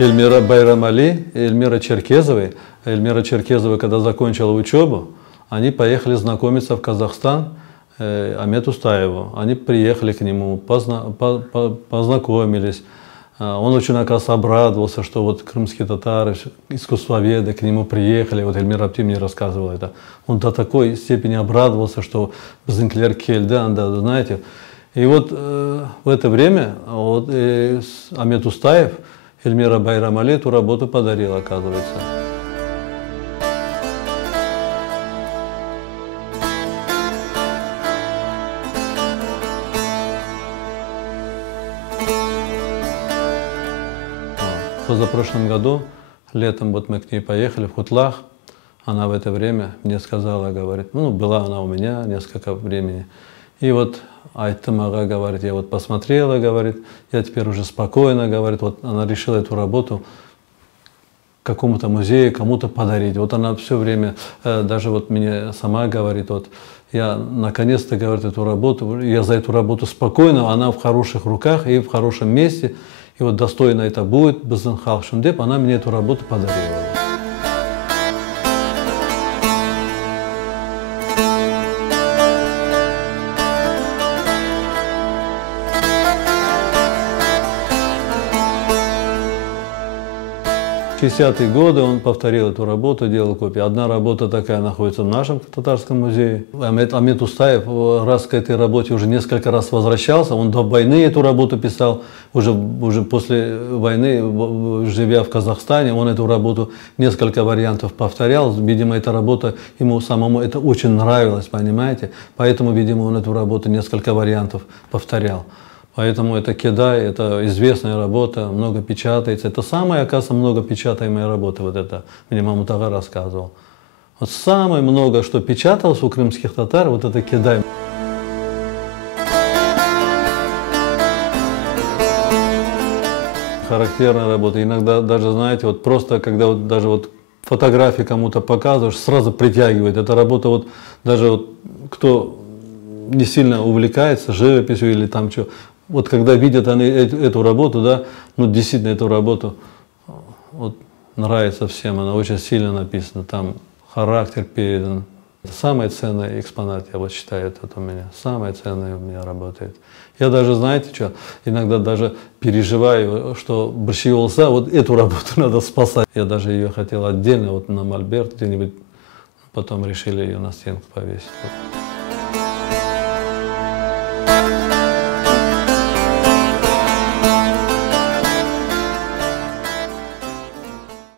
Эльмира Байрамали и Эльмира Черкезовой. Эльмира Черкезова, когда закончила учебу, они поехали знакомиться в Казахстан Амету Устаеву. Они приехали к нему, познакомились. Он очень, оказывается, обрадовался, что вот крымские татары, искусствоведы к нему приехали. Вот Эльмира Апти мне рассказывала это. Он до такой степени обрадовался, что Бзинклер Кельдан, да, знаете. И вот в это время вот, Амет Устаев Эльмира Байрамали эту работу подарил, оказывается. В позапрошлом году, летом, вот мы к ней поехали в Хутлах. Она в это время мне сказала, говорит, ну, была она у меня несколько времени. И вот Айтым ага, говорит, я вот посмотрела, говорит, я теперь уже спокойно, говорит, вот она решила эту работу какому-то музею, кому-то подарить. Вот она все время, даже вот мне сама говорит, вот я наконец-то, говорит, эту работу, я за эту работу спокойно, она в хороших руках и в хорошем месте, и вот достойно это будет, біздің халық үшін деп, она мне эту работу подарила. В 60-е годы он повторил эту работу, делал копии. Одна работа такая находится в нашем татарском музее. Амет Устаев раз к этой работе уже несколько раз возвращался. Он до войны эту работу писал. Уже после войны, живя в Казахстане, он эту работу несколько вариантов повторял. Видимо, эта работа ему самому это очень нравилось, понимаете? Поэтому, видимо, он эту работу несколько вариантов повторял. Поэтому это Кедай, это известная работа, много печатается. Это самая, оказывается, много печатаемая работа. Вот это мне Мамут ага рассказывал. Вот самое много, что печаталось у крымских татар, вот это Кедай. Характерная работа. Иногда даже, знаете, вот просто, когда вот даже вот фотографии кому-то показываешь, сразу притягивает. Эта работа вот даже вот кто не сильно увлекается живописью или там что, вот когда видят они эту работу, да, ну действительно эту работу вот, нравится всем, она очень сильно написана, там характер передан. Самый ценный экспонат, я вот считаю, это у меня, самое ценное у меня работает. Я даже, знаете что, иногда даже переживаю, что Брщиолса, вот эту работу надо спасать. Я даже ее хотел отдельно вот на мольберт где-нибудь, потом решили ее на стенку повесить.